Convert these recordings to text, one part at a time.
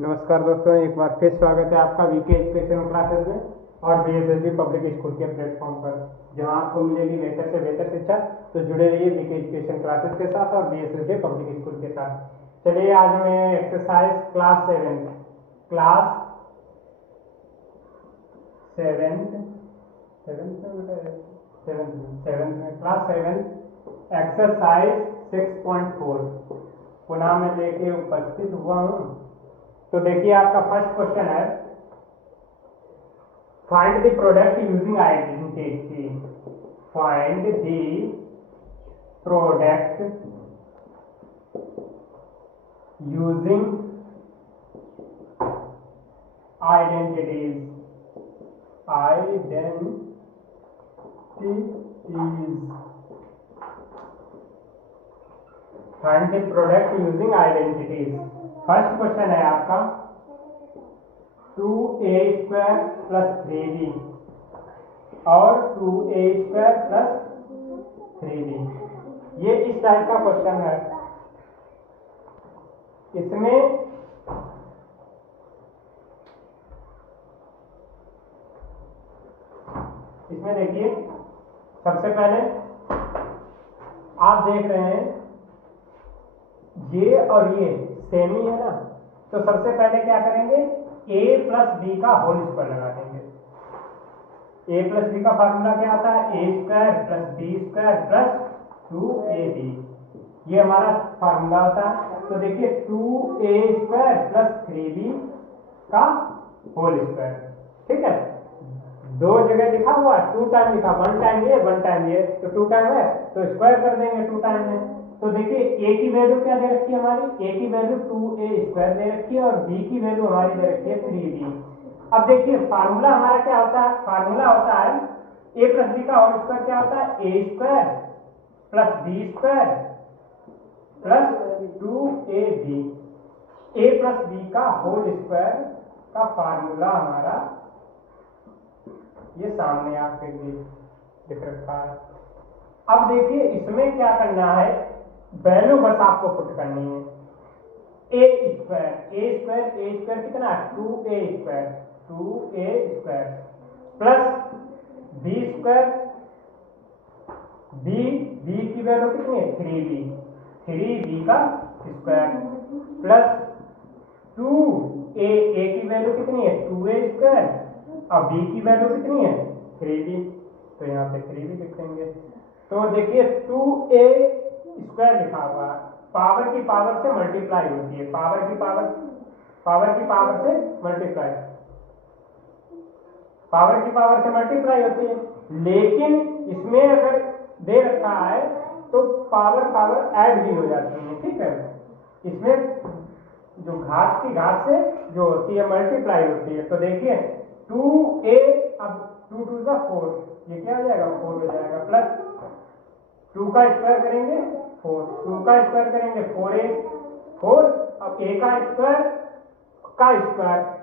नमस्कार दोस्तों, एक बार फिर स्वागत है आपका वीके एजुकेशन क्लासेस में और बीएसएसबी पब्लिक स्कूल के प्लेटफॉर्म पर, जहां आपको मिलेगी बेहतर से बेहतर शिक्षा। तो जुड़े रहिए वीके एजुकेशन क्लासेस के साथ और बीएसएसबी पब्लिक स्कूल के साथ। चलिए, आज हमें एक्सरसाइज क्लास सेवेंथ में क्लास सेवेंथ एक्सरसाइज 6.4 पुनः मैं लेके उपस्थित हुआ हूँ। तो देखिए, आपका फर्स्ट क्वेश्चन है, find the product using identity. Find the product using identities. Find the product using identities. First question है आपका 2a² + 3b और 2a² + 3b। ये इस टाइप का क्वेश्चन है। इसमें देखिए, सबसे पहले आप देख रहे हैं ये और ये सेम ही है ना, तो सबसे पहले क्या करेंगे, a + b का होल स्क्वायर लगा देंगे। a + b का फार्मूला क्या आता है, a² + b² + 2ab। ये हमारा फार्मूला होता है। तो देखिए 2a² + 3b का होल स्क्वायर, ठीक है। दो जगह लिखा हुआ, 2 टाइम लिखा, 1 टाइम ये 1 टाइम ये, तो 2 टाइम है तो स्क्वायर कर देंगे 2 टाइम में। तो देखिए a की वैल्यू क्या दे रखी है हमारी, a की वैल्यू 2a² दे रखी है और b की वैल्यू हमारी दे रखी है 3b। अब देखिए फार्मूला हमारा क्या होता है, फार्मूला होता है a + b का होल स्क्वायर क्या होता है, a² + b² + 2ab। a + b का होल स्क्वायर का फार्मूला हमारा ये सामने आपके लिए दिख रखा है। अब देखिए इसमें क्या करना है, वैल्यू बस आपको पुट करनी है। a² कितना है, 2a² + b की वैल्यू कितनी है, 3b का स्क्वायर प्लस 2a की वैल्यू कितनी है, 2a², अब b की वैल्यू कितनी है, 3b, तो यहाँ पे 3b लिखेंगे। तो देखिए 2a² लिखा हुआ है, पावर की पावर से मल्टीप्लाई होती है, पावर की पावर से मल्टीप्लाई होती है। लेकिन इसमें अगर दे रखा है तो पावर ऐड भी हो जाती है, ठीक है। इसमें जो घात की घात से जो होती है मल्टीप्लाई होती है। तो देखिए 2a, अब 2 2 जा 4, ये क्या हो जाएगा, 4 हो जाएगा, प्लस 2 का स्क्वायर करेंगे 4, 2 का स्क्वायर करेंगे 4a 4, अब a का स्क्वायर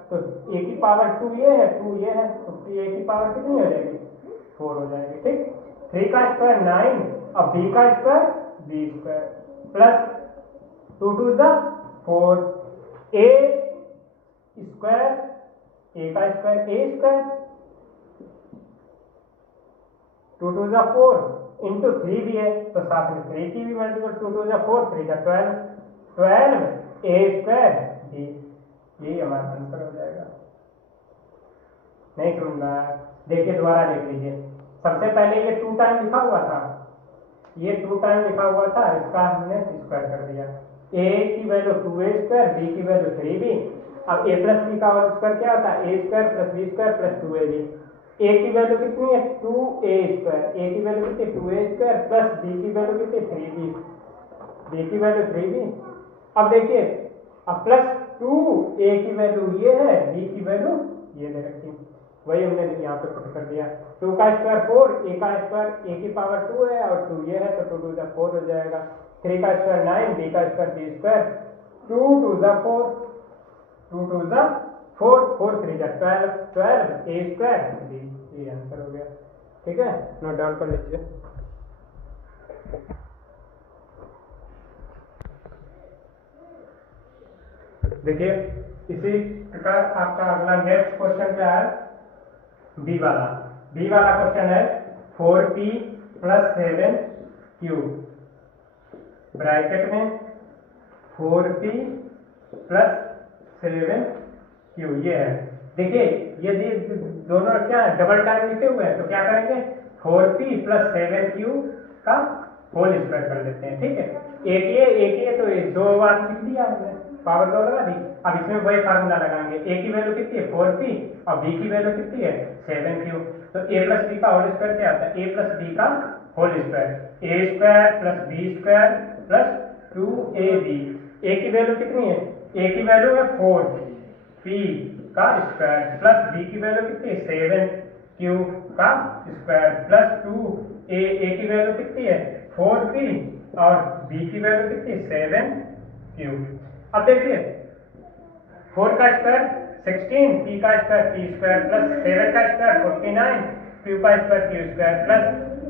तो a की पावर 2 ये है, 2 ये है, तो a की पावर कितनी हो जाएगी, 4 हो जाएगी, ठीक। 3 का स्क्वायर 9, अब b का स्क्वायर b² प्लस 2 2 जा 4, a का स्क्वायर 2 2 जा 4 इंटू 3 भी है, तो साथ में 3 की भी मल्टीपल, 2 2 जा 4, 3 जा 12 a² b। यही हमारा आंसर हो जाएगा। नहीं समझ रहा है, देखिए दोबारा देख लीजिए। सबसे पहले ये 2 टाइम लिखा हुआ था, इसका हमने स्क्वायर कर दिया। a की वैल्यू 2a², b की वैल्यू 3b। अब a + b का होल स्क्वायर क्या होता है, a² + b² + 2ab। a की वैल्यू कितनी है, 2a², a की वैल्यू कितनी, 2a² प्लस b की वैल्यू कितनी, 3b। अब देखिए, अब प्लस 2a की वैल्यू ये है, b की वैल्यू ये दे रखी, वही हमने यहाँ पे पुट कर दिया। 2 का स्क्वायर 4, a का स्क्वायर a की पावर 2 है और 2 ये है, तो 2 2 जा 4 हो जाएगा। 3 का स्क्वायर 9, b का स्क्वायर b², 2 2 जा 4, 4 3 जा 12 a² b। ये आंसर हो गया, ठीक है। नोट डाउन कर लीजिए। देखिए इसी प्रकार आपका अगला नेक्स्ट क्वेश्चन क्या है, बी वाला। बी वाला क्वेश्चन है 4p + 7q ब्रैकेट में 4p + 7q ये है। देखिए यदि दोनों क्या है, डबल टाइम लिखे हुए हैं, तो क्या करेंगे 4p + 7q का होल स्क्वायर कर लेते हैं। ठीक है, एक ये तो ये दो बार लिख दिया हमने, पावर 2 लगा दी। अब इसमें वही फार्मूला लगाएंगे, a की वैल्यू कितनी है 4p और b की वैल्यू कितनी है 7q। तो a + b का होल स्क्वायर क्या आता है, a + b का whole square, a² + b² + 2ab। a की वैल्यू कितनी है, a की वैल्यू है 4p का स्क्वायर प्लस b की वैल्यू कितनी है 7q का स्क्वायर प्लस 2a। a की वैल्यू कितनी है 4p और b की वैल्यू कितनी है 7q। अब देखिए 4 का स्क्वायर 16, p का स्क्वायर p² प्लस 7 का स्क्वायर 49, q का स्क्वायर q² प्लस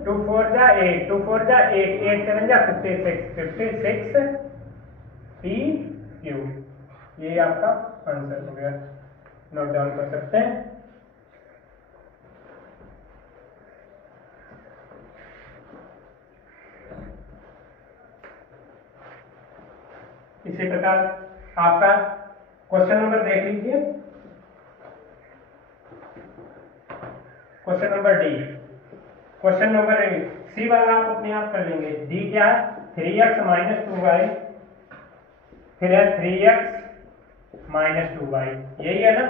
2 4 जा 8, 2 4 जा 8, 8 7 जा 56 pq। ये आपका आंसर हो गया, नोट डाउन कर सकते हैं। इसी प्रकार आपका क्वेश्चन नंबर देख लीजिए, question number D. Question number C वाला आप अपने आप कर लेंगे। डी क्या है 3x - 2y, फिर है 3x - 2y, यही है ना।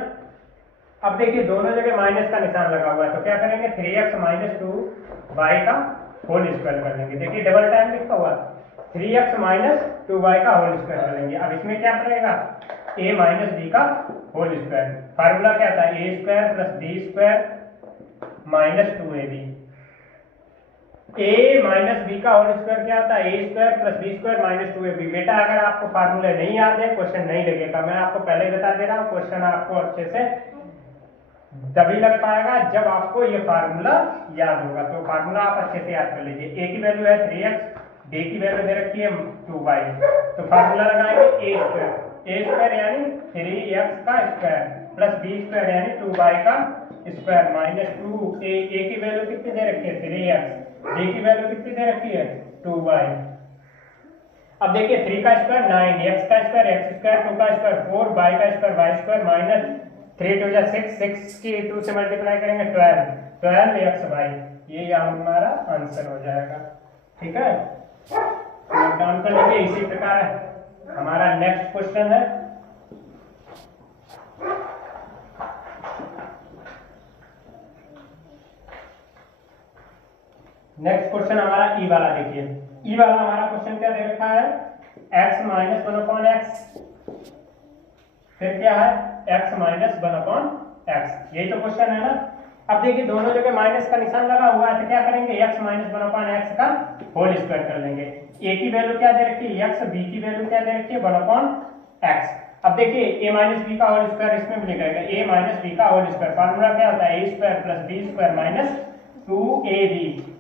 अब देखिए दोनों जगह माइनस का निशान लगा हुआ है, तो क्या करेंगे 3x - 2y का होल स्क्वायर कर लेंगे। देखिए डबल टाइम लिखा हुआ 3x - 2y का होल स्क्वायर कर लेंगे। अब इसमें क्या करेगा a - b का होल स्क्वायर। फार्मूला क्या था a² + b² - 2ab। a - b का होल स्क्वायर क्या होता है a² + b² - 2ab। बेटा अगर आपको फार्मूले नहीं याद है क्वेश्चन नहीं लगेगा, मैं आपको पहले ही बता दे रहा हूँ, क्वेश्चन आपको अच्छे से तभी लग पाएगा जब आपको ये फार्मूला याद होगा। तो फार्मूला आप अच्छे से याद कर लीजिए। a की वैल्यू है 3x, b की वैल्यू दे रखी है 2y, तो फार्मूला लगाएंगे a² यानी 3x का स्क्वायर प्लस b² यानी 2y का स्क्वायर माइनस 2a। a की वैल्यू कितनी दे रखी है 3x, b की वैल्यू कितनी दे रखी है 2y। अब देखिए 3 का स्क्वायर 9, x का स्क्वायर x², 2 का स्क्वायर 4, y का स्क्वायर y² माइनस 3 2 जा 6, 6 की 2 से मल्टीप्लाई करेंगे 12xy। ये हमारा आंसर हो जाएगा। ठीक है, नोट डाउन कर लीजिए। इसी प्रकार हमारा नेक्स्ट क्वेश्चन है हमारा ई वाला। देखिए ई वाला हमारा क्वेश्चन क्या दे रखा है x - 1/x, फिर क्या है x - 1/x, यही तो क्वेश्चन है ना। अब देखिए दोनों जगह माइनस का निशान लगा हुआ है, तो क्या करेंगे x - 1/x का होल स्क्वायर कर लेंगे। a की वैल्यू क्या दे रखी है x, b की वैल्यू क्या दे रखी है 1/x। अब देखिए a - b का होल स्क्वायर इसमें भी लिखेगा a - b का होल स्क्वायर। फार्मूला क्या होता है a² + b² - 2ab।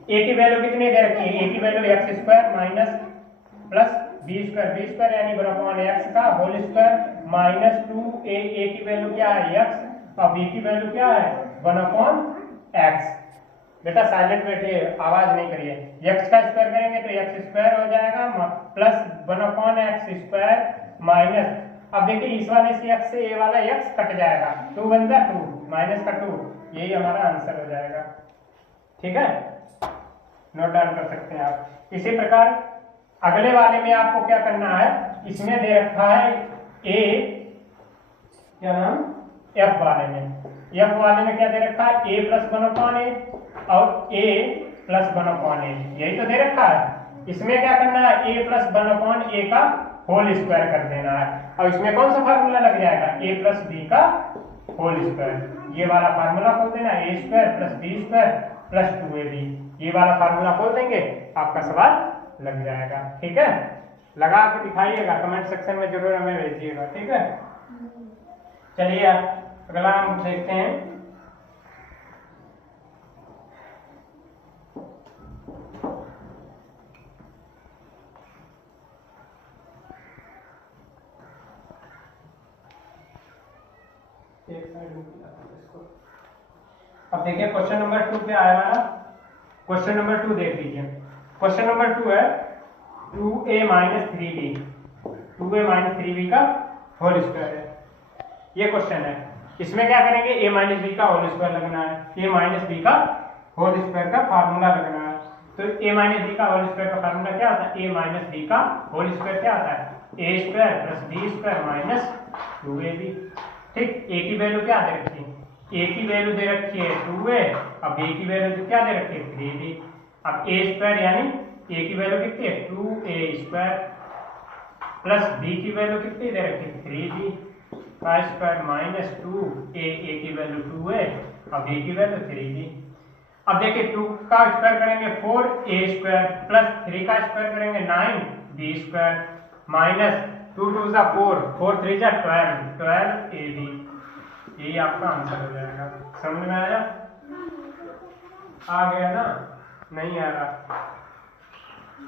a की वैल्यू कितनी दे रखी है a की value x² minus plus b² यानी 1/x का whole square minus 2a। a की वैल्यू क्या है x और b की वैल्यू क्या है 1/x। बेटा साइलेंट बैठिए, आवाज नहीं करिए। x का स्क्वायर करेंगे तो x² हो जाएगा प्लस 1/x² माइनस, अब देखिए इस वाले से x से ये वाला x कट जाएगा, 2 बन जाए 2 माइनस का 2, यही हमारा आंसर हो जाएगा। ठीक है, नोट डाउन कर सकते हैं आप। इसी प्रकार अगले वाले में आपको क्या करना है, इसमें दे रखा है a, क्या नाम f वाले में क्या दे रखा है a + 1/a और a + 1/a, यही तो दे रखा है। इसमें क्या करना है a + 1/a का होल स्क्वायर कर देना है, और इसमें कौन सा फार्मूला लग जाएगा a + b का होल स्क्वायर। ये वाला फार्मूला खोल देना a² + b² + 2ab, ये वाला फार्मूला खोल देंगे आपका सवाल लग जाएगा। ठीक है, लगा के दिखाइएगा, कमेंट सेक्शन में जरूर हमें भेजिएगा। ठीक है, चलिए अगला हम देखते हैं। एक साइड में इसको। अब देखिए क्वेश्चन नंबर 2 पे आया हमारा। क्वेश्चन नंबर 2 देख लीजिए। क्वेश्चन नंबर 2 है 2a - 3b, 2a - 3b का होल स्क्वायर है, ये क्वेश्चन है। इसमें क्या करेंगे, a - b का होल स्क्वायर लगना है, a - b का होल स्क्वायर का फार्मूला लगना है। तो a - b का होल स्क्वायर का फार्मूला क्या होता है, a - b का होल स्क्वायर क्या होता है, a square plus b square minus 2ab। ठीक, a की वैल्यू क्या दे रखी है, a की वैल्यू दे रखी है 2a, अब b की वैल्यू क्या दे रखी है 3b। अब a स्क्वायर यानी a की वैल्यू कितनी है 2a स्क्वायर प्लस b की वैल्यू कितनी दे रखी है 3b का स्क्वायर माइनस 2a, a की वैल्यू 2a, अब b की वैल्यू 3b। अब देखिए 2 का स्क्वायर करेंगे 4a स्क्वायर प्लस 3 का स्क्वायर करेंगे 9b स्क्वायर माइनस 2 2 जा 4, 4 3 जा 12, 12ab। यही आपका आंसर हो जाएगा। समझ में आया? आ गया ना? नहीं आ रहा?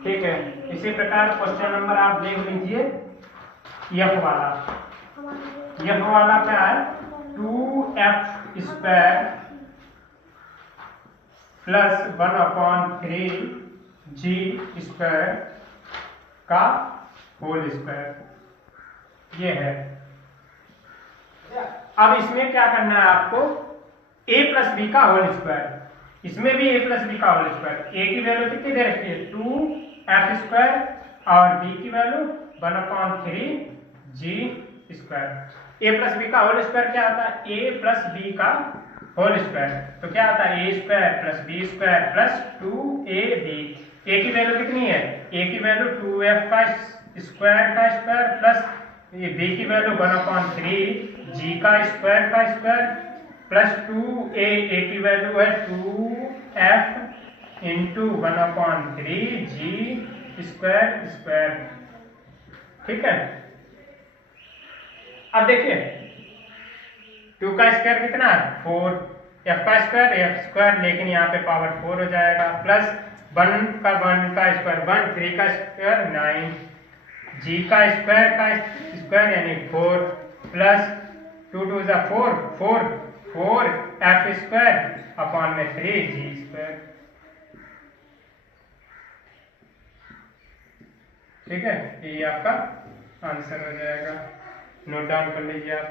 ठीक है। इसी प्रकार क्वेश्चन नंबर आप देख लीजिए एफ वाला। एफ वाला क्या है, 2f square plus 1/3 g square का होल स्क्वायर, ये है। अब इसमें क्या करना है आपको, a प्लस बी का होल स्क्वायर, इसमें भी a प्लस बी का होल स्क्वायर। a की वैल्यू कितनी दे रखी है 2f स्क्वायर और b की value 1/3 g square. a plus B का होल स्क्वायर क्या होता है, a प्लस b का होल स्क्वायर, तो क्या होता है a square plus b square plus 2ab। a की वैल्यू कितनी है, a की वैल्यू 2f का स्क्वायर प्लस ये b की वैल्यू 1/3 g का स्क्वायर प्लस 2a, a की वैल्यू है 2f इंटू 1/3 g स्क्वायर। ठीक है। अब देखिए 2 का स्क्वायर कितना है 4, f का स्क्वायर, लेकिन यहाँ पे पावर 4 हो जाएगा, प्लस 1 का स्क्वायर 1, 3 का स्क्वायर 9, g का स्क्वायर यानी 4 प्लस 2 2 जा 4, 4 f स्क्वायर अपॉन में 3 g स्क्वायर। ठीक है, ये आपका आंसर हो जाएगा। नोट डाउन कर लीजिए आप।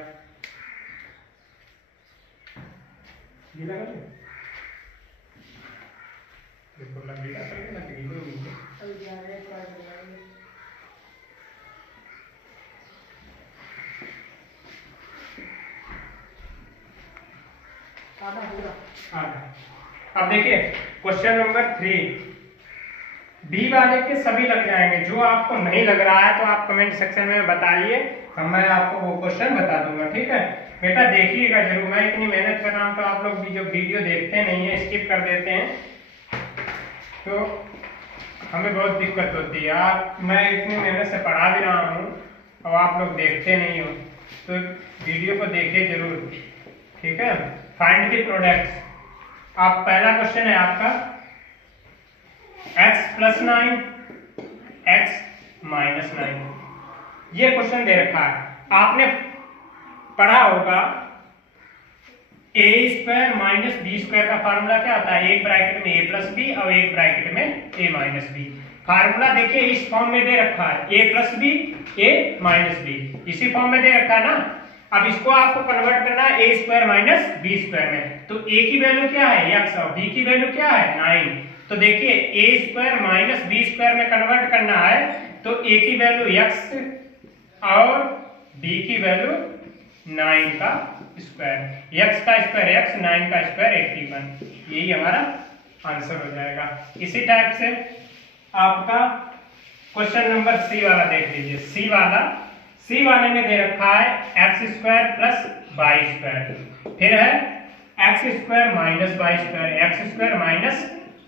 गीला कर ले, देखो ना गीला कर ले ना, गीला नीचे अब जा रहे हैं। अब देखिए क्वेश्चन नंबर 3, बी वाले के सभी लग जाएंगे। जो आपको नहीं लग रहा है तो आप कमेंट सेक्शन में बताइए, मैं आपको वो क्वेश्चन बता दूंगा। ठीक है बेटा, देखिएगा जरूर। मैं इतनी मेहनत कर रहा हूँ तो आप लोग भी जो वीडियो देखते नहीं है, स्किप कर देते हैं, तो हमें बहुत दिक्कत होती है। मैं इतनी मेहनत से पढ़ा भी रहा हूँ और आप लोग देखते नहीं हो, तो वीडियो को देखिए जरूर। ठीक है, फाइंड द प्रोडक्ट्स। आप पहला क्वेश्चन है आपका x + 9 x - 9, ये क्वेश्चन दे रखा है। आपने पढ़ा होगा a square minus b square का फार्मूला क्या होता है, एक ब्रैकेट में a प्लस बी और एक ब्रैकेट में a माइनस बी। फार्मूला देखिए इस फॉर्म में दे रखा है, a plus B a minus B, इसी फॉर्म में दे रखा है ना। अब इसको आपको कन्वर्ट करना है a square minus b square में। तो a की वैल्यू क्या है x और b की वैल्यू क्या है 9। तो देखिए a square minus b square में कन्वर्ट करना है, तो a की वैल्यू x और b की वैल्यू 9 का स्क्वायर, x का स्क्वायर x, 9 का स्क्वायर 81। यही हमारा आंसर हो जाएगा। इसी टाइप से आपका क्वेश्चन नंबर सी वाला देख लीजिए। सी वाले में दे रखा है x square plus Y square, फिर है x square minus Y square, x square minus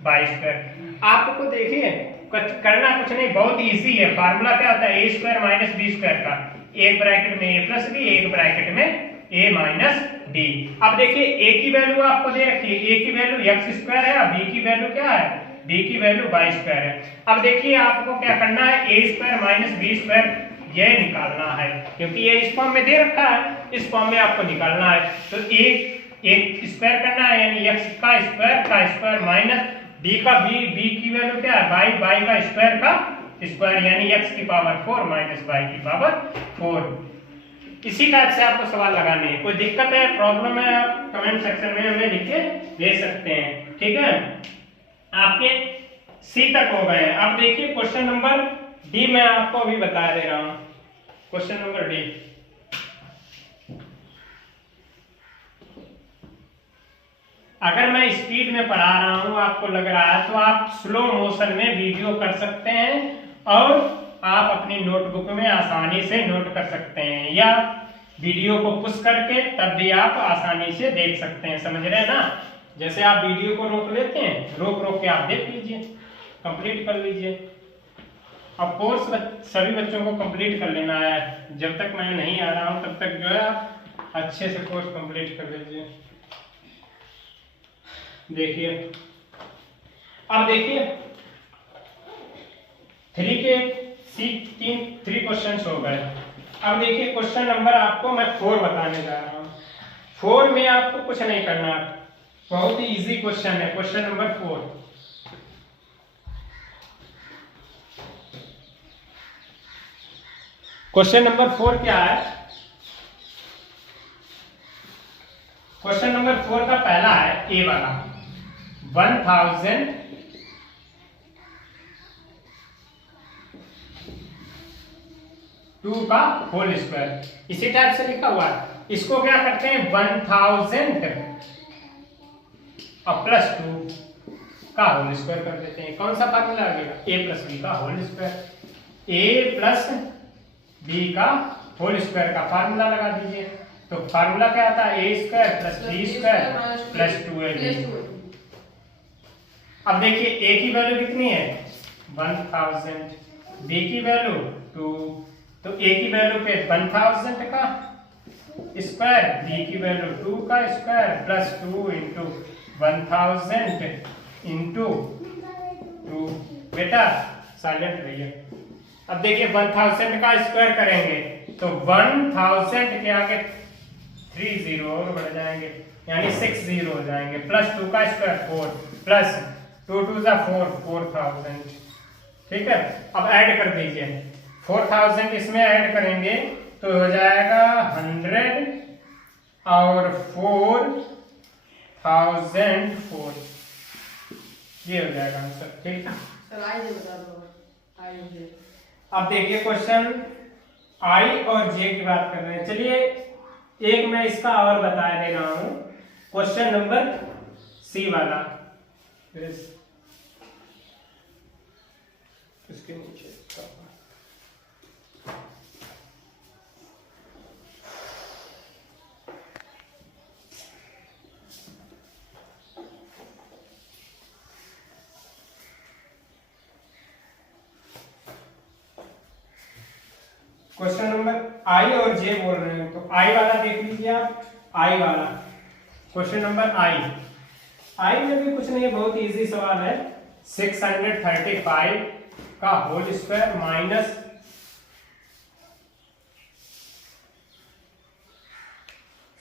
Y square. आपको देखिए करना कुछ नहीं, बहुत इजी है। फार्मूला क्या होता है a square minus B square का, एक ब्रैकेट में a प्लस बी, एक ब्रैकेट में a माइनस डी। अब देखिए a की वैल्यू आपको दे रखी है, a की वैल्यू x स्क्वायर है और b की वैल्यू क्या है, b की वैल्यू वाई स्क्वायर है। अब देखिए आपको क्या करना है, a square minus B square ये निकालना है। क्योंकि ये इस फॉर्म में दे रखा है, इस फॉर्म में आपको निकालना है। तो एक स्क्वायर करना है, यानी x का स्क्वायर माइनस b का b की वैल्यू क्या है y का स्क्वायर यानी x की पावर 4 माइनस y की पावर 4। इसी टाइप से आपको सवाल लगाने हैं। कोई दिक्कत है, प्रॉब्लम है, आप कमेंट सेक्शन में हमें लिख के दे सकते हैं, ठीक है। आपके सी तक हो गए हैं। अब देखिए क्वेश्चन नंबर डी मैं आपको अभी बता दे रहा हूं। क्वेश्चन नंबर डी, अगर मैं स्पीड में पढ़ा रहा हूं, आपको लग रहा है, तो आप स्लो मोशन में वीडियो कर सकते हैं और आप अपनी नोटबुक में आसानी से नोट कर सकते हैं, या वीडियो को पुश करके तब भी आप आसानी से देख सकते हैं। समझ रहे हैं ना? जैसे आप वीडियो को रोक लेते हैं, रोक के आप देख लीजिए, कंप्लीट कर लीजिए। अब कोर्स सभी बच्चों को कंप्लीट कर लेना है। जब तक मैं नहीं आ रहा हूं तब तक जो है आप अच्छे से कोर्स कंप्लीट कर लीजिए। देखिए, अब देखिए 3 के तीन क्वेश्चन हो गए। अब देखिए क्वेश्चन नंबर आपको मैं 4 बताने जा रहा हूं। 4 में आपको कुछ नहीं करना, बहुत ही इजी क्वेश्चन है। क्वेश्चन नंबर 4, क्वेश्चन नंबर 4 क्या है? क्वेश्चन नंबर 4 का पहला है ए वाला, 1002 का होल स्क्वायर, इसी टाइप से लिखा हुआ है। इसको क्या करते हैं, 1000 और प्लस 2 का होल स्क्वायर कर देते हैं। कौन सा फार्मूला लगेगा? ए प्लस बी का whole square. A plus B का होल स्क्वायर का फार्मूला लगा दीजिए। तो फार्मूला क्या आता है? A square plus B square plus 2ab। अब देखिए ए की वैल्यू कितनी है? 1000, बी की वैल्यू 2, तो ए की वैल्यू पे 1000 का स्क्वायर, बी की वैल्यू 2 का स्क्वायर प्लस 2 इंटू 1000 इंटू 2। बेटा साइलेंट रहिए। अब देखिए 1000 का स्क्वायर करेंगे तो 1000 के आगे 3 जीरो और बढ़ जाएंगे, यानी 6 जीरो हो जाएंगे, प्लस 2 का स्क्वायर 4 प्लस 2 2 जा 4, 4000। ठीक है, अब ऐड कर दीजिए 4000 इसमें ऐड करेंगे तो हो जाएगा 100 और 4004, ये हो जाएगा आंसर। ठीक है, अब देखिए क्वेश्चन आई और जे की बात कर रहे हैं। चलिए एक मैं इसका और बता दे रहा हूं, क्वेश्चन नंबर सी वाला, इसके नीचे क्वेश्चन नंबर आई और जे बोल रहे हैं, तो आई वाला देख लीजिए आप। आई वाला क्वेश्चन नंबर आई में भी कुछ नहीं है, बहुत इजी सवाल है। 635 का होल स्क्वायर माइनस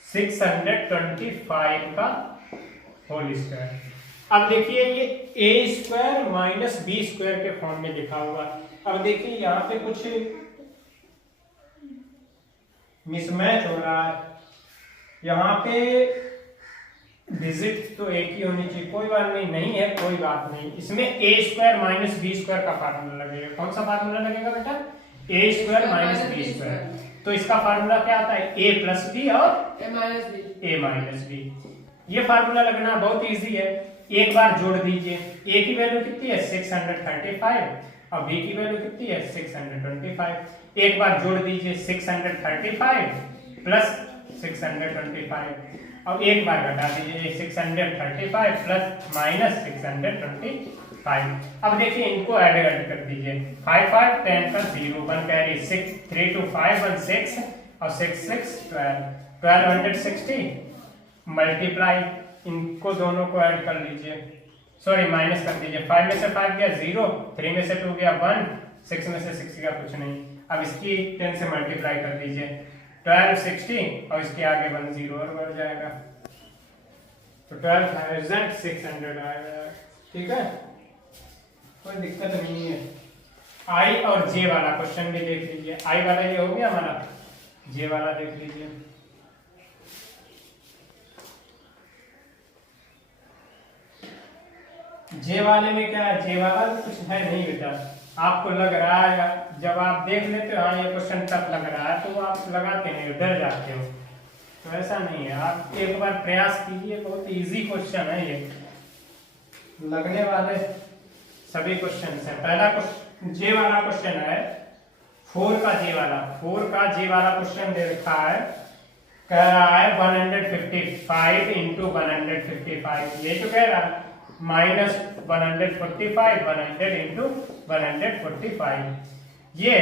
625 का होल स्क्वायर। अब देखिए ये ए स्क्वायर माइनस बी स्क्वायर के फॉर्म में लिखा हुआ। अब देखिए यहाँ पे कुछ मिसमैच हो रहा है, यहाँ पे डिजिट तो एक ही होनी चाहिए, कोई बात नहीं है, कोई बात नहीं। इसमें ए स्क्वायर माइनस बी स्क्वायर का फार्मूला लगेगा। कौन सा फार्मूला लगेगा बेटा? ए स्क्वायर माइनस बी स्क्वायर। तो इसका फार्मूला क्या आता है? ए प्लस बी और ए माइनस बी। ये फार्मूला लगना बहुत इजी है। एक बार जोड़ दीजिए, ए की वैल्यू कितनी है? 635 और बी की वैल्यू कितनी है? 625। एक बार जोड़ दीजिए 635 प्लस 625 और एक बार घटा दीजिए 635 प्लस माइनस 625। अब देखिए इनको ऐड कर दीजिए, 5 5 10 का 0 1 कैरी 6 3 2 5 1 6 और 6 6 12 1260 मल्टीप्लाई, इनको दोनों को ऐड कर लीजिए, सॉरी माइनस कर दीजिए। 5 में से 5 गया 0, 3 में से 2 गया 1, 6 में से 6 गया कुछ नहीं। अब इसकी 10 से मल्टीप्लाई कर दीजिए, 12 60 और इसके आगे 1 0 और बढ़ जाएगा, तो 12,600 आएगा। ठीक है, कोई दिक्कत नहीं है। आई और जे वाला क्वेश्चन भी देख लीजिए। आई वाला ये हो गया हमारा, जे वाला देख लीजिए। जे वाले में क्या है, जे वाला में कुछ है नहीं बेटा, आपको लग रहा है जब आप देख लेते हो हाँ ये क्वेश्चन टफ लग रहा है तो आप लगाते नहीं हो, डर जाते हो, तो ऐसा नहीं है। आप एक बार प्रयास कीजिए, बहुत इजी क्वेश्चन है ये, लगने वाले सभी क्वेश्चन है। पहला क्वेश्चन जे वाला क्वेश्चन है, 4 का जे वाला क्वेश्चन दे रखा है, कह रहा है 155 इंटू 155, ये जो कह रहा है माइनस 145 100 इंटू 145, ये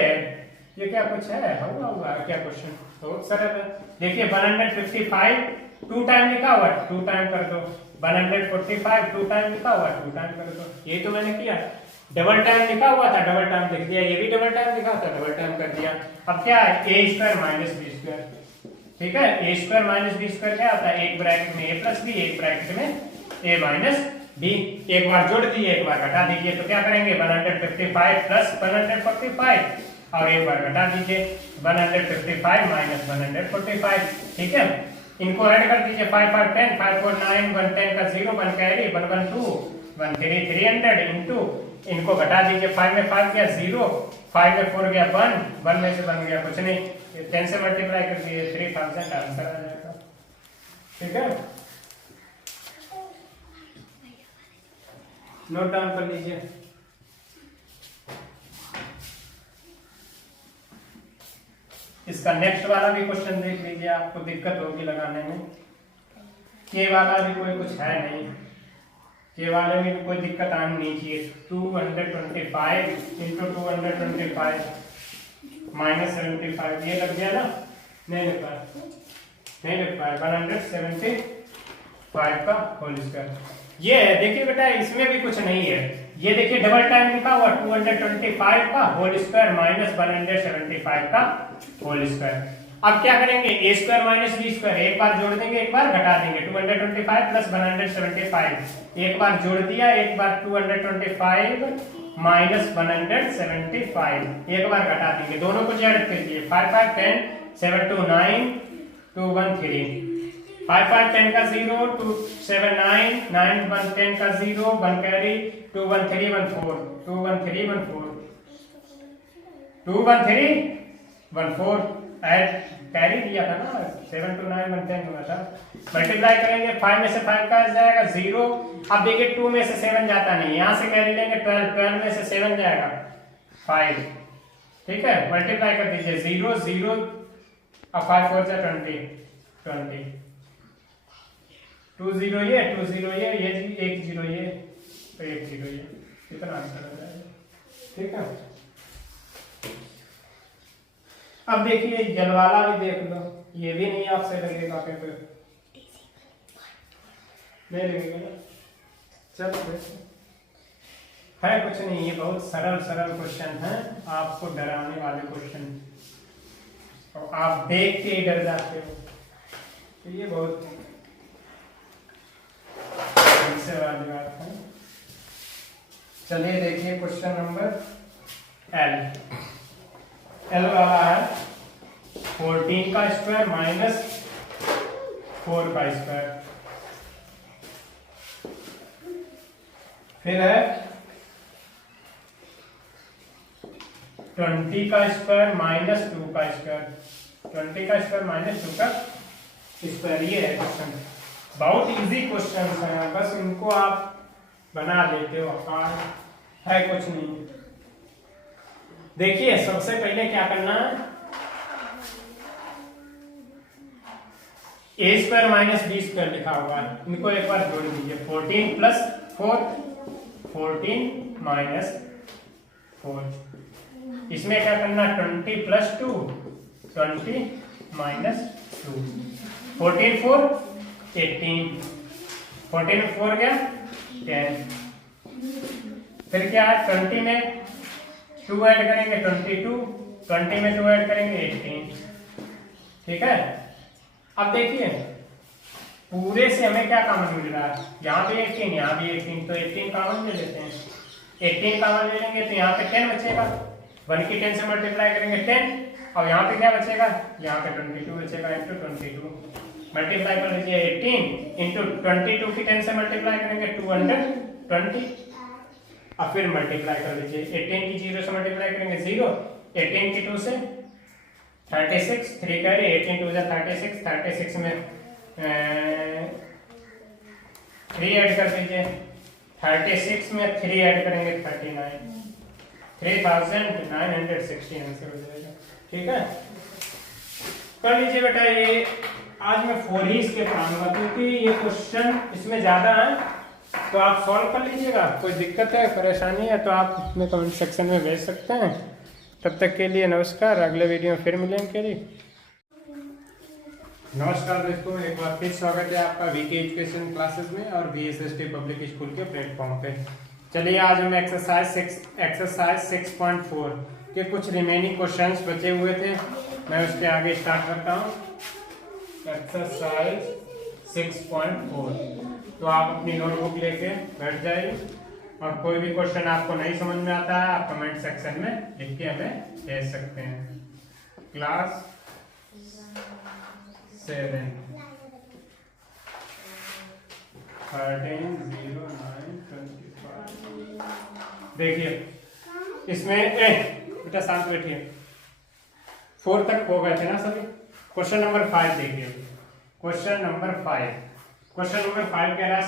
क्या कुछ है, हुआ क्या क्वेश्चन, बहुत सरल है। देखिए 155 2 टाइम लिखा हुआ, 2 टाइम कर दो, 145 2 टाइम लिखा हुआ, 2 टाइम कर दो, ये तो मैंने किया। डबल टाइम लिखा हुआ था, डबल टाइम लिख दिया, ये भी डबल टाइम लिखा था, डबल टाइम कर दिया। अब क्या है, a square minus B square, ठीक है, a square minus B square क्या होता है, एक ब्रैकेट में a प्लस बी, एक ब्रैकेट में a माइनस बी, एक बार जोड़ दीजिए एक बार घटा दीजिए, तो क्या करेंगे 155 प्लस 145 और एक बार घटा दीजिए 155 माइनस 145, ठीक है। इनको ऐड कर दीजिए 5 5 10 5 4 9 1 10 का 0 1 कैरी 1 1 2 1 3 300 इनटू, इनको घटा दीजिए, 5 में 5 गया 0, 5 में 4 गया 1 में से बन गया कुछ नहीं, 10 से मल्टीप्लाई कर दीजिए 3000 आंसर आ जाएगा। ठीक है, नोट डाउन कर लीजिए। इसका नेक्स्ट वाला भी क्वेश्चन देख लीजिए, आपको दिक्कत होगी लगाने में। के वाला भी कोई कुछ है नहीं, के वाले में भी कोई दिक्कत आनी नहीं चाहिए। 225 इंटू 225 माइनस 75, ये लग गया ना, नहीं लिख पाया 175 का होल स्क्वायर। ये देखिए बेटा, इसमें भी कुछ नहीं है, ये देखिए डबल टाइम लिखा हुआ 225 का होल स्क्वायर माइनस 175 का होल स्क्वायर। अब क्या करेंगे, ए स्क्वायर माइनस बी स्क्वायर, एक बार जोड़ देंगे एक बार घटा देंगे, 225 प्लस 175, एक बार जोड़ दिया एक बार 225 माइनस 175, एक बार घटा देंगे, दोनों को ऐड कर दिए, 5 5 10 7 2 9 2 1 3, 5 5 10 का 0 2 7 9 9 1 10 का 0 1 कैरी 2 1 3 1 4 2 1 3 1 4 2 1 3 1 4, ऐड कैरी दिया था ना, 7 2 9 1 10 हुआ था। मल्टीप्लाई करेंगे, 5 में से 5 का जाएगा 0, अब देखिए 2 में से 7 जाता नहीं, यहाँ से कैरी लेंगे 12, 12 में से 7 जाएगा 5, ठीक है। मल्टीप्लाई कर दीजिए 0 0, अब 5 4 से 20 20, 2 0 ये 2 0 ये 1 0 ये तो 1 0 ये, कितना आंसर आ जाएगा, ठीक है। अब देखिए जल वाला भी देख लो, ये भी नहीं आपसे लगेगा पेपर, नहीं लगेगा ना, चलो है कुछ नहीं, ये बहुत सरल क्वेश्चन है, आपको डराने वाले क्वेश्चन, और आप देख के ही डर जाते हो, तो ये बहुत समस्या वाली बात है। चलिए देखिए क्वेश्चन नंबर एल वाला है 14 का स्क्वायर माइनस 4 का स्क्वायर, फिर है 20 का स्क्वायर माइनस 2 का स्क्वायर, 20 का स्क्वायर माइनस 2 का स्क्वायर, ये है क्वेश्चन। बहुत इजी क्वेश्चन है, बस इनको आप बना लेते हो, है कुछ नहीं। देखिए सबसे पहले क्या करना है, A square minus B square लिखा हुआ है, इनको एक बार जोड़ दीजिए, 14 प्लस 4 14 माइनस 4, इसमें क्या करना 20 प्लस 2 20 माइनस 2, 14 4 18, 14 में 4 गया 10, फिर क्या है 20 में 2 ऐड करेंगे 22 20 में 2 ऐड करेंगे 18, ठीक है। अब देखिए पूरे से हमें क्या कॉमन मिल रहा है, यहाँ भी 18 यहाँ भी 18, तो 18 कॉमन ले लेते हैं। 18 कॉमन ले लेंगे तो यहाँ पे 10 बचेगा, 1 की 10 से मल्टीप्लाई करेंगे 10, और यहाँ पे क्या बचेगा, यहाँ पे 22 बचेगा इंटू 22, मल्टीप्लाई कर लीजिए 18 इंटू 22 की 10 से मल्टीप्लाई करेंगे 220, और फिर मल्टीप्लाई कर लीजिए 18 की 0 से मल्टीप्लाई करेंगे 0, 18 की 2 से 36, 3 करें 18 2 36, 36 में 3 ऐड कर दीजिए, 36 में 3 ऐड करेंगे 39, 3960 आंसर हो जाएगा, ठीक है। कर लीजिए बेटा, ये आज मैं 4 ही इसके पढ़ाऊंगा क्योंकि ये क्वेश्चन इसमें ज्यादा है, तो आप सॉल्व कर लीजिएगा। कोई दिक्कत है परेशानी है तो आप अपने कमेंट सेक्शन में भेज सकते हैं। तब तक के लिए नमस्कार, अगले वीडियो में फिर मिलेंगे। नमस्कार दोस्तों, एक बार फिर स्वागत है आपका वीके एजुकेशन क्लासेस में और VSST पब्लिक स्कूल के प्लेटफॉर्म पे। चलिए आज हम एक्सरसाइज 6.4 के कुछ रिमेनिंग क्वेश्चंस बचे हुए थे, मैं उसके आगे स्टार्ट करता हूँ। एक्सरसाइज 6.4, तो आप अपनी नोटबुक लेके बैठ जाइए, और कोई भी क्वेश्चन आपको नहीं समझ में आता है आप कमेंट सेक्शन में लिख के हमें भेज सकते हैं। क्लास 7 13/09/25। देखिए इसमें बेटा शांत बैठिए, 4 तक हो गए थे ना सभी। क्वेश्चन नंबर 5 देखिए, क्वेश्चन नंबर 5 कह रहा है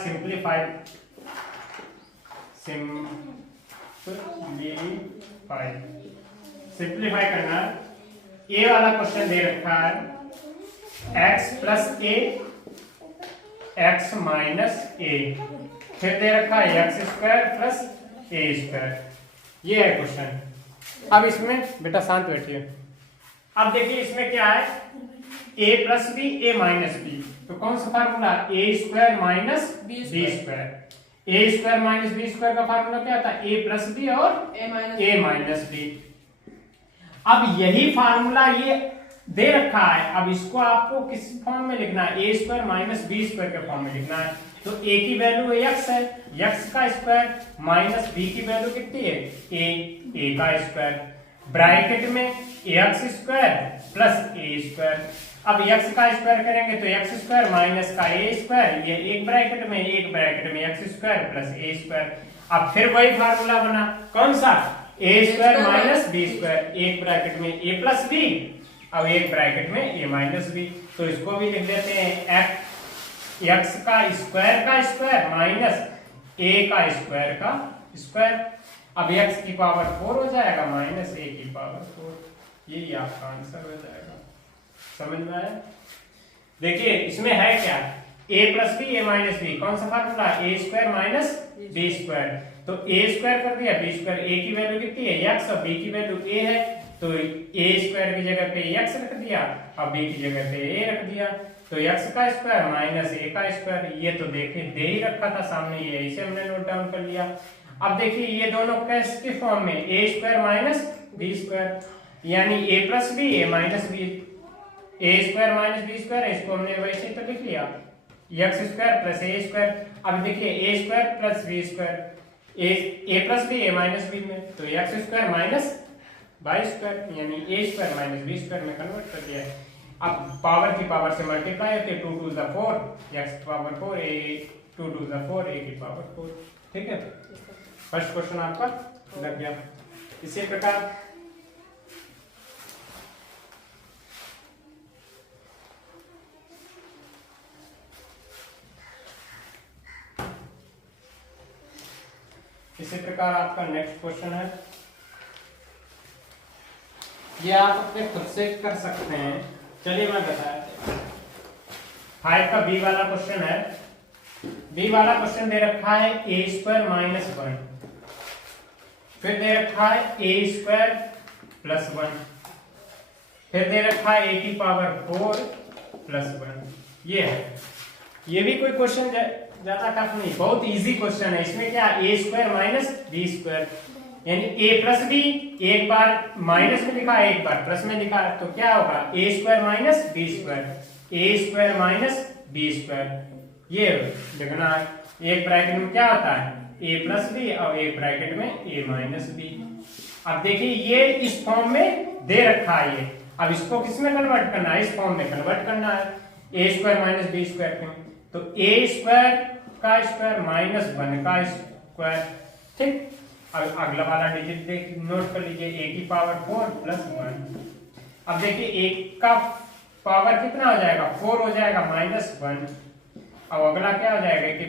सिंप्लीफाई करना। ए वाला क्वेश्चन दे रखा है x plus a x minus a, फिर दे रखा है x square plus a square, ये है क्वेश्चन। अब इसमें बेटा शांत बैठिए, अब देखिए इसमें क्या है, a plus B a minus B, तो कौन सा formula, a square minus B square. a square minus B square का फार्मूला क्या था, a प्लस बी और a माइनस बी। अब यही फार्मूला ये दे रखा है, अब इसको आपको किस फॉर्म में लिखना है, a स्क्वायर माइनस बी स्क्वायर के फॉर्म में लिखना है। तो a की वैल्यू x है, x का स्क्वायर माइनस b की वैल्यू कितनी है, a का स्क्वायर, ब्रैकेट में x square plus a square. अब x का स्क्वायर करेंगे तो x स्क्वायर माइनस का a स्क्वायर, ये एक ब्रैकेट में x square plus a square. अब फिर वही फार्मूला बना, कौन सा, a square minus b square, एक ब्रैकेट में a प्लस b, अब एक ब्रैकेट में a माइनस b। तो इसको भी लिख देते हैं x का स्क्वायर माइनस a का स्क्वायर। अब x की पावर 4 हो जाएगा माइनस a की पावर 4, यही आपका आंसर हो जाएगा। समझ में आया? देखिए इसमें है क्या, a plus B a minus B, कौन सा formula, a square minus b square, तो a स्क्वायर कर दिया, b स्क्वायर, a की वैल्यू कितनी है x और b की वैल्यू a है, तो a स्क्वायर की जगह पे x रख दिया और b की जगह पे a रख दिया, तो x का स्क्वायर माइनस a का स्क्वायर, ये तो देखिए दे ही रखा था सामने, ये इसे हमने नोट डाउन कर लिया। अब देखिए ये दोनों कैस के फॉर्म में, a square minus b square, यानी a plus B a minus B, a square minus b square, इसको हमने वैसे तो लिख लिया x square plus a square. अब देखिए a square plus b square, a plus B a minus B में, तो x square minus y square, यानी a square minus b square में कन्वर्ट कर दिया। अब पावर की पावर से मल्टीप्लाई होते, 2 2 द 4, x की पावर 4, a 2 2 द 4, a की पावर 4, ठीक है। फर्स्ट क्वेश्चन आपका लग गया। इसी प्रकार आपका नेक्स्ट क्वेश्चन है, ये आप अपने खुद से कर सकते हैं। चलिए मैं बताया, 5 का बी वाला क्वेश्चन है। बी वाला क्वेश्चन दे रखा है a स्क्वायर माइनस 1, फिर दे रखा है a स्क्वायर प्लस 1, फिर दे रखा है a की पावर 4 प्लस 1। ये है, ये भी कोई क्वेश्चन ज्यादा टफ नहीं, बहुत इजी क्वेश्चन है। इसमें क्या, a square minus b square, यानी ए प्लस बी, एक बार माइनस में लिखा है एक बार प्लस में लिखा है, तो क्या होगा ए स्क्वायर माइनस बी स्क्वायर, ए स्क्वायर माइनस बी स्क्वायर। ये लिखना है। एक ब्रैकेट में क्या होता है ए प्लस बी और एक ब्रैकेट में ए माइनस बी। अब देखिए ये इस फॉर्म में दे रखा है ये, अब इसको किस में कन्वर्ट करना है, इस फॉर्म में कन्वर्ट करना है A square minus B square में। तो ए स्क्वायर का स्क्वायर माइनस 1 का स्क्वायर, ठीक। अब अगला वाला डिजिट देख नोट कर लीजिए, ए की पावर 4 प्लस 1। अब देखिए एक का पावर कितना हो जाएगा 4 हो जाएगा माइनस 1। अब अगला क्या हो जाएगा कि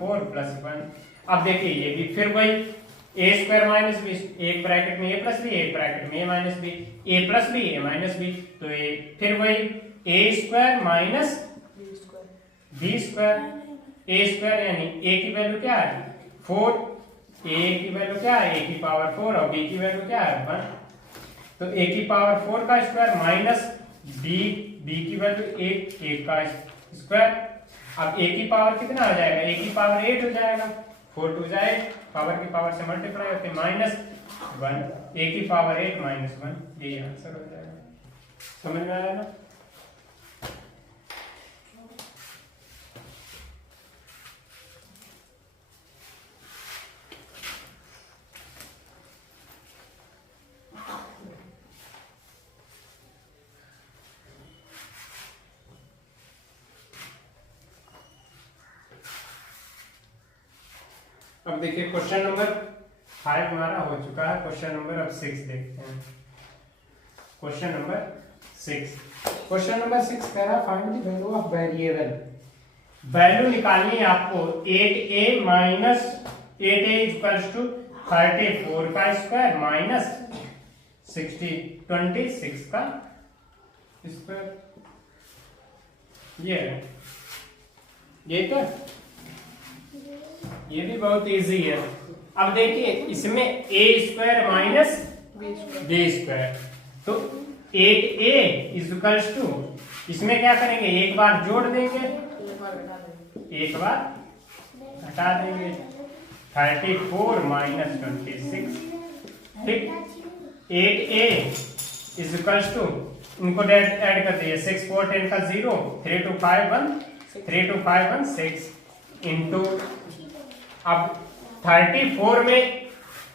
4 प्लस 1। अब देखिए ये भी फिर वही ए स्क्वायर माइनस बी, एक ब्रैकेट में ए प्लस बी, एक ब्रैकेट में ए माइनस बी, ए प्लस बी ए माइनस बी, तो ये फिर वही ए स्क्वायर माइनस बी स्क्वायर। ए स्क्वायर यानी ए की वैल्यू क्या है 4, ए की वैल्यू क्या है ए की पावर 4 और बी की वैल्यू क्या है 1। तो ए की पावर 4 का स्क्वायर माइनस बी की वैल्यू 1 का स्क्वायर। अब ए की पावर कितना हो जाएगा, ए की पावर 8 हो जाएगा, 4 2 जाए पावर की पावर से मल्टीप्लाई होते माइनस 1, ए की पावर 8 माइनस 1, ये आंसर हो जाएगा। समझ में आया ना। अब देखिए क्वेश्चन नंबर 5 हमारा हो चुका है। क्वेश्चन नंबर अब 6 देखते हैं। क्वेश्चन नंबर 6 कह रहा find the value of variable. Value निकालनी है आपको 8a minus 8a equals to 34 का स्क्वायर माइनस 26 का स्क्वायर। ये तो ये भी बहुत इजी है। अब देखिए इसमें ए स्क्वायर माइनस बी स्क्वायर, तो 8a इक्वल्स टू, इसमें क्या करेंगे एक बार जोड़ देंगे एक बार घटा देंगे, 34 माइनस 26, ठीक। 8a इक्वल्स टू, इनको ऐड कर दिए 6 4 10 का 0, 3 2 5 1 6 इंटू, अब 34 में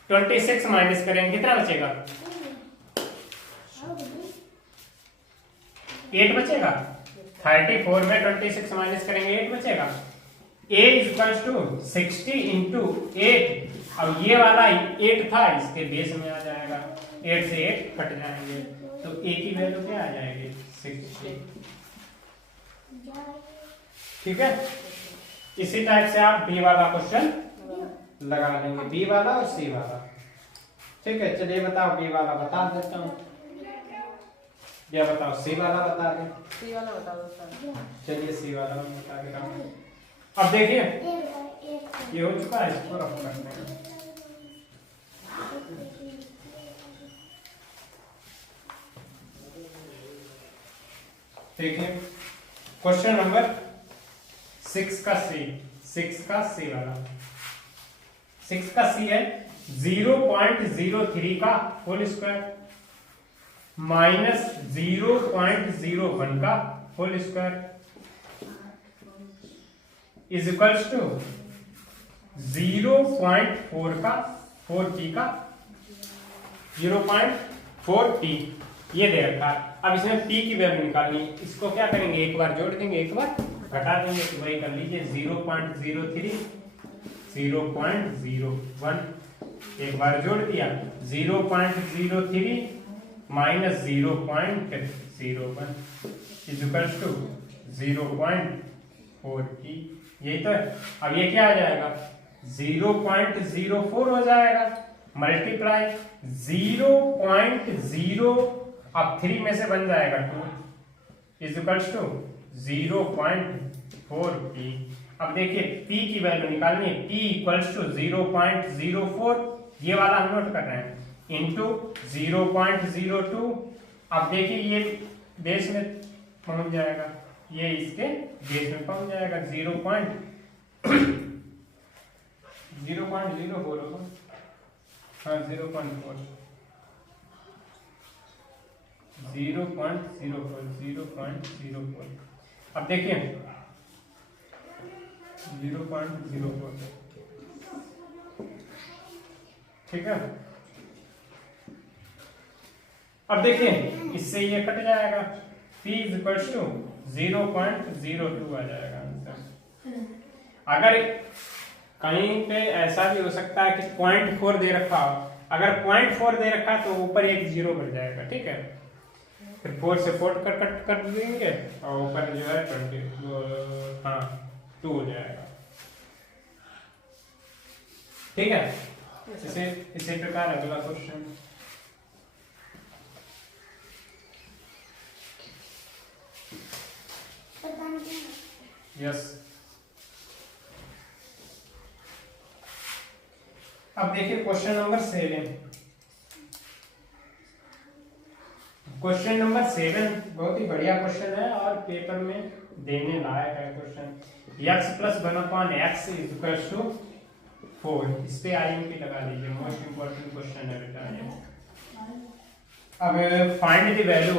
26 माइनस करेंगे कितना बचेगा 8 बचेगा। 34 में 26 माइनस करेंगे 8 बचेगा। a इक्वल्स टू 60 इंटू 8, अब ये वाला 8 था इसके बेस में आ जाएगा, 8 से 8 कट जाएंगे, तो a की वैल्यू क्या आ जाएगी 60, ठीक है। इसी टाइप से आप बी वाला क्वेश्चन लगा लेंगे, बी वाला और सी वाला, ठीक है। चलिए बताओ बी वाला बता देता हूँ, या बताओ सी वाला बता दें। सी वाला बता दो। चलिए सी वाला मैं बता देता हूँ। अब देखिए ये हो चुका है, इसको रफ करते हैं। देखिए क्वेश्चन नंबर 6 का सी वाला, 6 का सी है 0.03 का होल स्क्वायर माइनस 0.01 का whole square is equals to 0.4 का 4t का 0.4t, ये दे रखा है। अब इसमें t की वैल्यू निकालनी है, इसको क्या करेंगे एक बार जोड़ देंगे एक बार घटा देंगे, तो वही कर लीजिए 0.03 0.01, एक बार जोड़ दिया 0.03 माइनस 0.01 इक्वल्स टू 0.4t, यही तो है। अब ये क्या आ जाएगा 0.04 हो जाएगा, मल्टीप्लाई 0.0, अब 3 में से बन जाएगा 2 इक्वल्स टू 0.4t। अब देखिए p की वैल्यू निकालनी है, p इक्वल्स टू 0.04, ये वाला हम नोट कर रहे हैं, इंटू 0.02। अब देखिए ये बेस में पहुंच जाएगा, ये इसके बेस में पहुंच जाएगा 0.0 बोलो हाँ 0.4 0.04 अब देखिए 0.04 ठीक है। अब देखिए इससे ये कट जाएगा, p इज इक्वल टू 0.02 आ जाएगा आंसर। अगर कहीं पे ऐसा भी हो सकता है कि 0.4 दे रखा हो, अगर 0.4 दे रखा तो ऊपर एक जीरो बढ़ जाएगा, ठीक है। फिर 4 से 4 कट कर देंगे और ऊपर जो है 2 हो जाएगा, ठीक है। इसी प्रकार अगला क्वेश्चन यस। अब देखिए क्वेश्चन नंबर 7। क्वेश्चन नंबर 7 बहुत ही बढ़िया क्वेश्चन है और पेपर में देने लायक है question. x plus 1/x is equal to 4। इस पे IMP लगा लीजिए, मोस्ट इंपॉर्टेंट क्वेश्चन है बेटा ये। अब find the value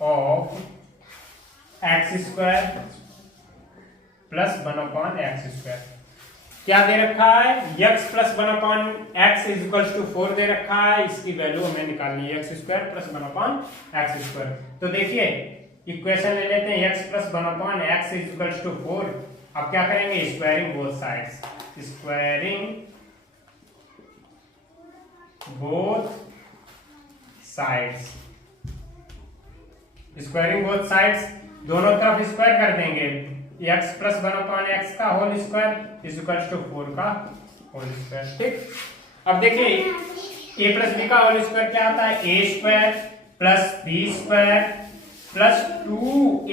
of x square plus 1/x²। क्या दे रखा है, x plus 1/x is equal to 4 दे रखा है। इसकी वैल्यू हमें निकालनी है x स्क्वायर प्लस 1/x²। तो देखिए इक्वेशन ले लेते हैं, x plus 1/x is equal to 4। अब क्या करेंगे, squaring both sides, squaring both sides, दोनों तरफ स्क्वायर कर देंगे। x प्लस 1/x का whole square is equal to 4 का होल स्क्वायर, ठीक। अब देखिए a प्लस b का होल स्क्वायर क्या आता है, a² plus b² plus 2ab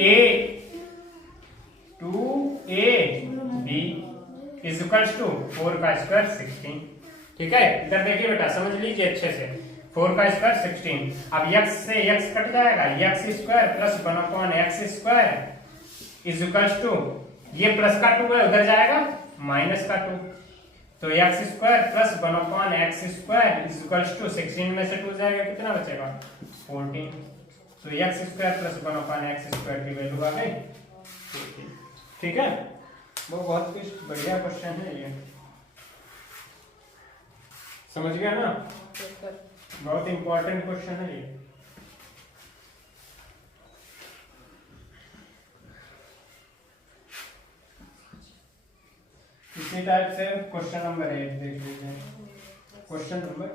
is equal to 4 का स्क्वायर 16, ठीक है। इधर देखिए बेटा समझ लीजिए अच्छे से, 4 का स्क्वायर 16। अब x से x कट जाएगा, x² plus 1/x² is equal to, ये प्लस का 2 है उधर जाएगा माइनस का 2, तो x² plus 1/x² is equal to 16 में से 2 जाएगा, कितना बचेगा 14। तो x² प्लस 1/x² की वैल्यू आ गई 14, ठीक है। वो बहुत कुछ बढ़िया क्वेश्चन है ये, समझ गया ना, बहुत इंपॉर्टेंट क्वेश्चन है ये। इसी टाइप से क्वेश्चन नंबर 8 देख लीजिए। क्वेश्चन नंबर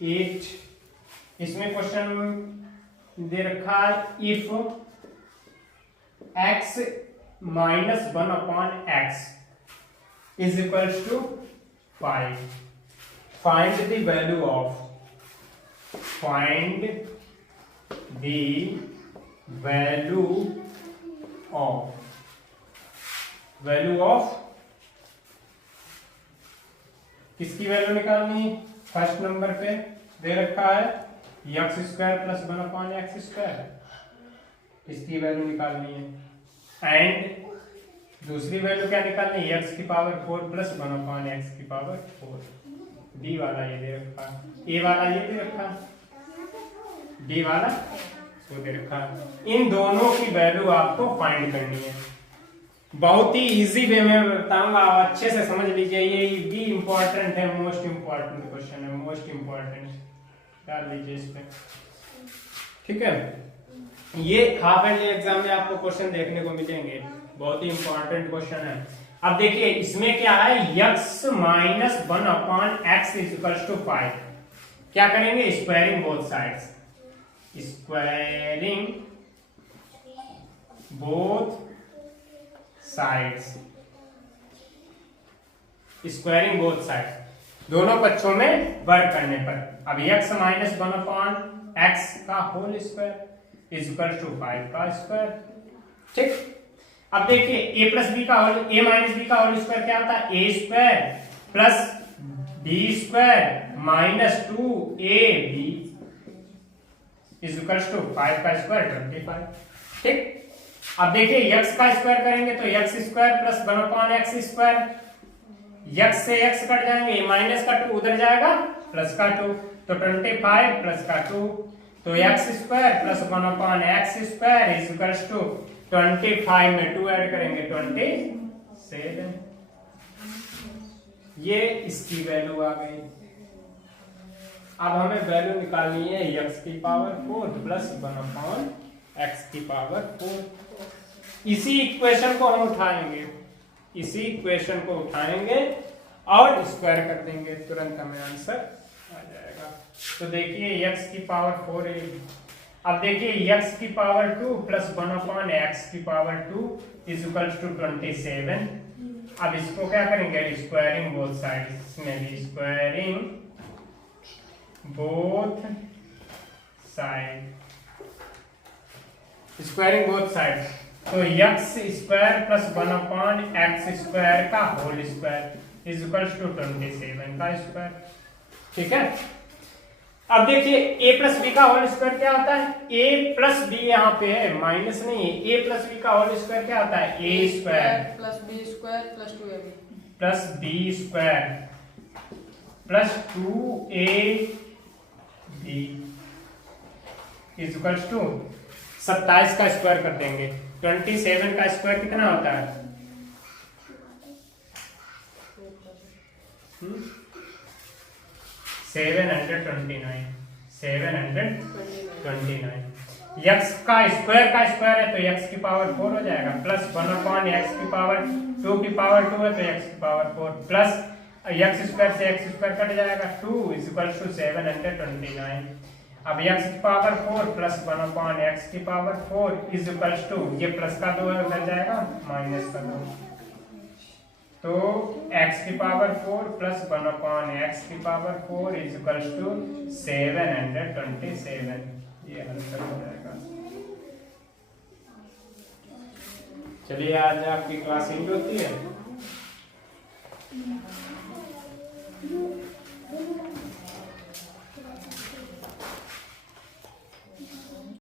8 इसमें क्वेश्चन दे रखा है, if x minus 1/x is equal to 5, find the value of किसकी वैल्यू निकालनी, फर्स्ट नंबर पे दे रखा है x² प्लस 1/x², इसकी वैल्यू निकालनी है। एंड दूसरी वैल्यू क्या निकालनी है, x की पावर 4 प्लस 1/x की पावर 4। डी वाला ये दे रखा, ए वाला ये दे रखा, डी वाला वो दे रखा। इन दोनों की वैल्यू आपको फाइंड करनी है। बहुत ही इजी वे में बताऊंगा, आप अच्छे से समझ लीजिए, ये भी इंपॉर्टेंट है, मोस्ट इंपॉर्टेंट क्वेश्चन है, मोस्ट इंपॉर्टेंट डाल लीजिए इस पे, ठीक है। ये हाफ एंड एग्जाम में आपको क्वेश्चन देखने को मिलेंगे, बहुत ही इंपॉर्टेंट क्वेश्चन है। अब देखिए इसमें क्या है, x minus 1/x is equal to 5। क्या करेंगे, squaring both sides, squaring both sides, squaring both sides, दोनों पक्षों में वर्क करने पर। अब x माइनस 1/x का whole square is equal to 5 का स्क्वायर, ठीक। अब देखिए a प्लस बी का होल, a माइनस बी का होल स्क्वायर क्या होता है, a² plus b² minus 2ab is equal to 5 का स्क्वायर 25, ठीक। अब देखिए x का स्क्वायर करेंगे तो x square plus 1/x square, x से x कट जाएंगे, माइनस का 2 उधर जाएगा, प्लस का 2, तो 25 प्लस का 2, तो x square plus 1/x square is equals to 25 में 2 ऐड करेंगे 27। ये इसकी वैल्यू आ गई। अब हमें वैल्यू निकालनी है x की पावर 4 प्लस 1/x की पावर 4। इसी इक्वेशन को हम उठाएंगे, इसी इक्वेशन को उठाएंगे और स्क्वायर कर देंगे, तुरंत हमें आंसर आ जाएगा। तो देखिए x की पावर 4 है। अब देखिए x की पावर 2 प्लस 1/x की पावर 2 इज इक्वल्स टू 27। अब इसको क्या करेंगे, स्क्वायरिंग बोथ साइड्स, इसमें भी squaring both side, squaring both side, तो x square plus 1/x square का whole square is equals to 27 का स्क्वायर। ठीक है। अब देखिए a प्लस बी का होल स्क्वायर क्या होता है, a प्लस बी यहाँ पे है, माइनस नहीं है, a प्लस बी का होल स्क्वायर क्या होता है, a square plus B square plus 2ab plus B square plus 2ab is equals to 27 का स्क्वायर कर देंगे, 27 का स्क्वायर कितना होता है, 729। x का स्क्वायर है तो x की पावर 4 हो जाएगा, प्लस 1/x की पावर 2 की पावर 2 है तो x की पावर 4 प्लस x स्क्वायर से x स्क्वायर कट जाएगा, 2 इज इक्वल टू 729। अब x की पावर 4 प्लस 1/x की पावर 4 इज इक्वल टू, ये प्लस का 2 है उधर जाएगा, माइनस का 2, तो x की पावर 4 प्लस 1/x की पावर 4 इज इक्वल टू 727। ये आंसर हो जाएगा। चलिए आज आपकी क्लास एंड होती है।